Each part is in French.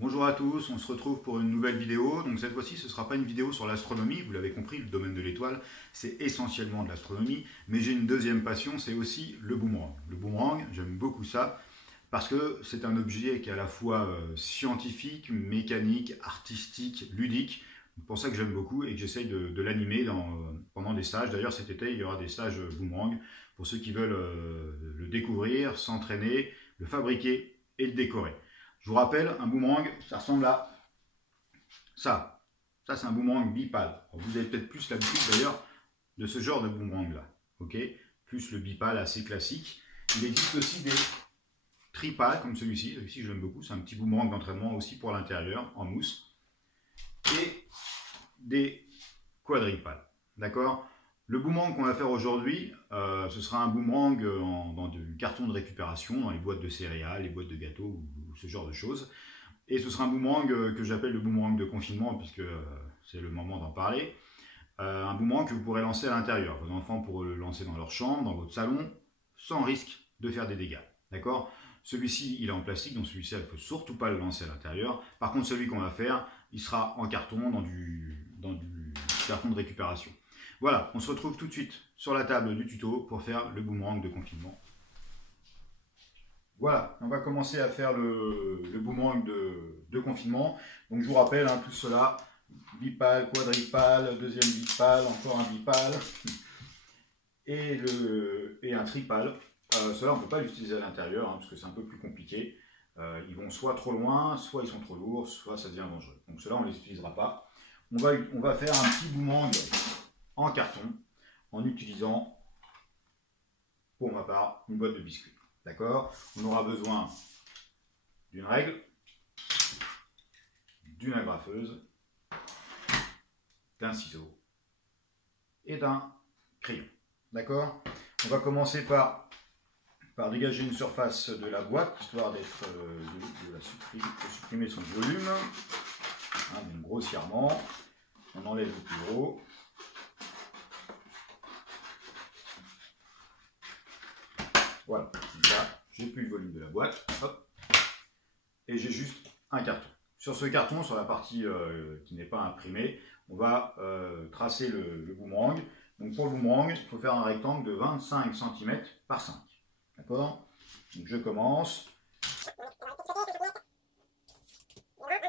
Bonjour à tous, on se retrouve pour une nouvelle vidéo. Donc cette fois-ci, ce ne sera pas une vidéo sur l'astronomie, vous l'avez compris, le domaine de l'étoile, c'est essentiellement de l'astronomie, mais j'ai une deuxième passion, c'est aussi le boomerang. Le boomerang, j'aime beaucoup ça, parce que c'est un objet qui est à la fois scientifique, mécanique, artistique, ludique. C'est pour ça que j'aime beaucoup et que j'essaye de l'animer pendant des stages. D'ailleurs cet été, il y aura des stages boomerang pour ceux qui veulent le découvrir, s'entraîner, le fabriquer et le décorer. Je vous rappelle, un boomerang, ça ressemble à ça. Ça, c'est un boomerang bipale. Alors, vous avez peut-être plus l'habitude d'ailleurs de ce genre de boomerang-là. Ok, plus le bipale assez classique. Il existe aussi des tripales comme celui-ci. Celui-ci, je l'aime beaucoup. C'est un petit boomerang d'entraînement aussi pour l'intérieur, en mousse. Et des quadripales. D'accord? Le boomerang qu'on va faire aujourd'hui, ce sera un boomerang dans du carton de récupération, dans les boîtes de céréales, les boîtes de gâteaux ou ce genre de choses. Et ce sera un boomerang que j'appelle le boomerang de confinement, puisque c'est le moment d'en parler. Un boomerang que vous pourrez lancer à l'intérieur. Vos enfants pourront le lancer dans leur chambre, dans votre salon, sans risque de faire des dégâts. D'accord? Celui-ci, il est en plastique, donc celui-ci, il ne faut surtout pas le lancer à l'intérieur. Par contre, celui qu'on va faire, il sera en carton, dans du carton de récupération. Voilà, on se retrouve tout de suite sur la table du tuto pour faire le boomerang de confinement. Voilà, on va commencer à faire le boomerang de confinement. Donc je vous rappelle, hein, tout cela, bipale, quadripale, deuxième bipale, encore un bipale et un tripale. Cela on ne peut pas l'utiliser à l'intérieur, hein, parce que c'est un peu plus compliqué. Ils vont soit trop loin, soit ils sont trop lourds, soit ça devient dangereux. Donc cela on ne les utilisera pas. On va faire un petit boomerang en carton en utilisant, pour ma part, une boîte de biscuits. D'accord? On aura besoin d'une règle, d'une agrafeuse, d'un ciseau et d'un crayon. D'accord? On va commencer par dégager une surface de la boîte, histoire de supprimer son volume. Hein, donc grossièrement, on enlève le plus gros. Voilà, là, j'ai plus le volume de la boîte, hop, et j'ai juste un carton. Sur ce carton, sur la partie qui n'est pas imprimée, on va tracer le boomerang. Donc pour le boomerang, il faut faire un rectangle de 25 cm par 5. D'accord? Donc je commence. Voilà.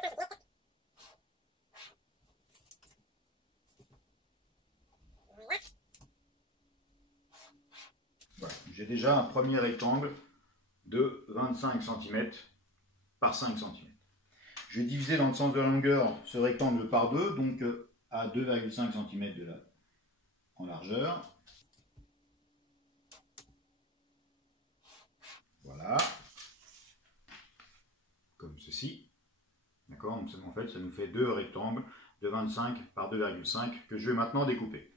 J'ai déjà un premier rectangle de 25 cm par 5 cm. Je vais diviser dans le sens de la longueur ce rectangle par 2, donc à 2,5 cm en largeur. Voilà. Comme ceci. D'accord? Donc en fait, ça nous fait deux rectangles de 25 par 2,5 que je vais maintenant découper.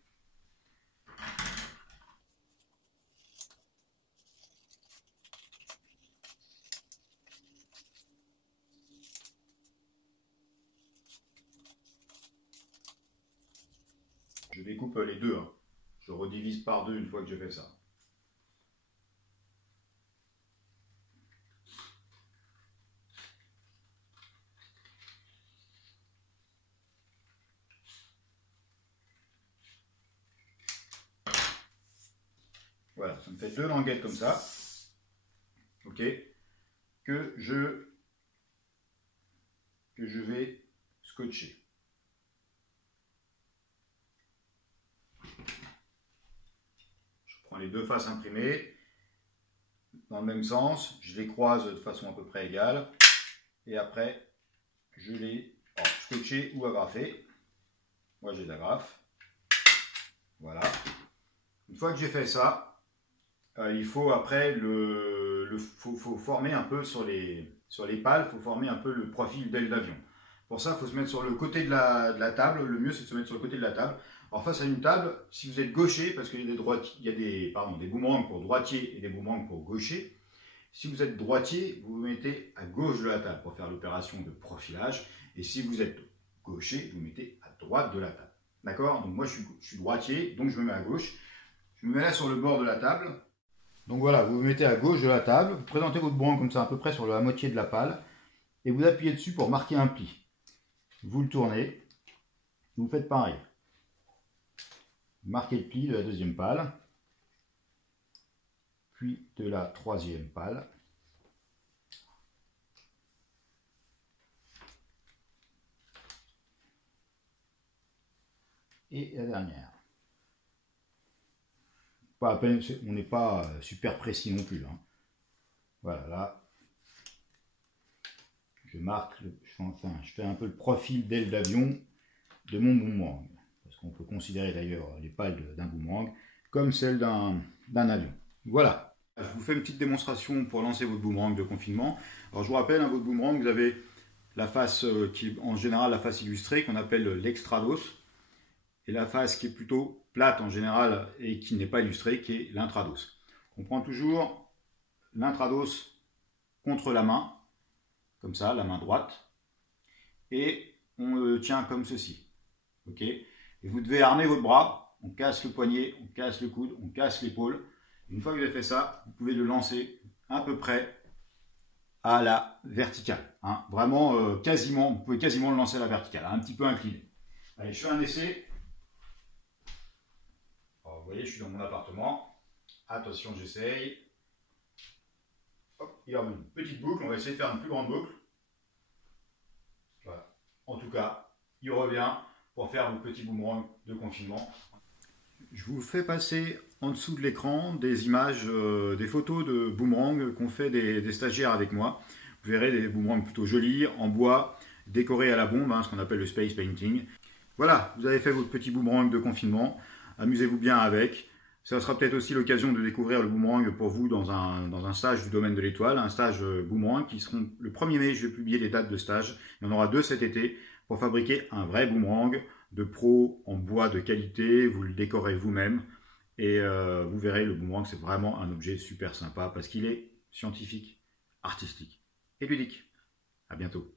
Je découpe les deux. Hein. Je redivise par deux une fois que j'ai fait ça. Voilà, ça me fait deux languettes comme ça. Ok. Que je vais scotcher. Je prends les deux faces imprimées dans le même sens, je les croise de façon à peu près égale et après je les scotcher ou agrafer. Moi j'ai l'agrafe. Voilà. Une fois que j'ai fait ça, il faut après faut former un peu sur les pales, il faut former un peu le profil d'aile d'avion. Pour ça, il faut se mettre sur le côté de la table. Le mieux, c'est de se mettre sur le côté de la table. Alors, face à une table, si vous êtes gaucher, parce qu'il y a des boomerangs pour droitier et des boomerangs pour gaucher. Si vous êtes droitier, vous vous mettez à gauche de la table pour faire l'opération de profilage. Et si vous êtes gaucher, vous vous mettez à droite de la table. D'accord? Donc, moi, je suis droitier, donc je me mets à gauche. Je me mets là sur le bord de la table. Donc voilà, vous vous mettez à gauche de la table. Vous présentez votre boomerang comme ça, à peu près sur la moitié de la pale. et vous appuyez dessus pour marquer un pli. Vous le tournez, vous faites pareil. Marquez le pli de la deuxième pale, puis de la troisième pale. Et la dernière. Pas à peine, on n'est pas super précis non plus. Hein. Voilà, là, je marque, je fais un peu le profil d'aile d'avion de mon boomerang. Parce qu'on peut considérer d'ailleurs les pales d'un boomerang comme celles d'un avion. Voilà. Je vous fais une petite démonstration pour lancer votre boomerang de confinement. Alors je vous rappelle, hein, votre boomerang, vous avez la face qui est en général la face illustrée qu'on appelle l'extrados. Et la face qui est plutôt plate en général et qui n'est pas illustrée, qui est l'intrados. On prend toujours l'intrados contre la main, comme ça, la main droite, et on le tient comme ceci. Ok ? Et vous devez armer votre bras, on casse le poignet, on casse le coude, on casse l'épaule. Une fois que vous avez fait ça, vous pouvez le lancer à peu près à la verticale. Hein. Vraiment, quasiment, vous pouvez quasiment le lancer à la verticale, un petit peu incliné. Allez, je fais un essai. Alors, vous voyez, je suis dans mon appartement. Attention, j'essaye. Il y a une petite boucle. On va essayer de faire une plus grande boucle. Voilà. En tout cas, il revient pour faire vos petits boomerangs de confinement. Je vous fais passer en dessous de l'écran des images, des photos de boomerangs qu'ont fait des stagiaires avec moi. Vous verrez des boomerangs plutôt jolis, en bois, décorés à la bombe, hein, ce qu'on appelle le space painting. Voilà, vous avez fait votre petit boomerang de confinement. Amusez-vous bien avec. Ça sera peut-être aussi l'occasion de découvrir le boomerang pour vous dans un stage du domaine de l'étoile, un stage boomerang qui seront le 1er mai, je vais publier les dates de stage. Il y en aura 2 cet été pour fabriquer un vrai boomerang de pro en bois de qualité. Vous le décorez vous-même et vous verrez, le boomerang c'est vraiment un objet super sympa parce qu'il est scientifique, artistique et ludique. À bientôt.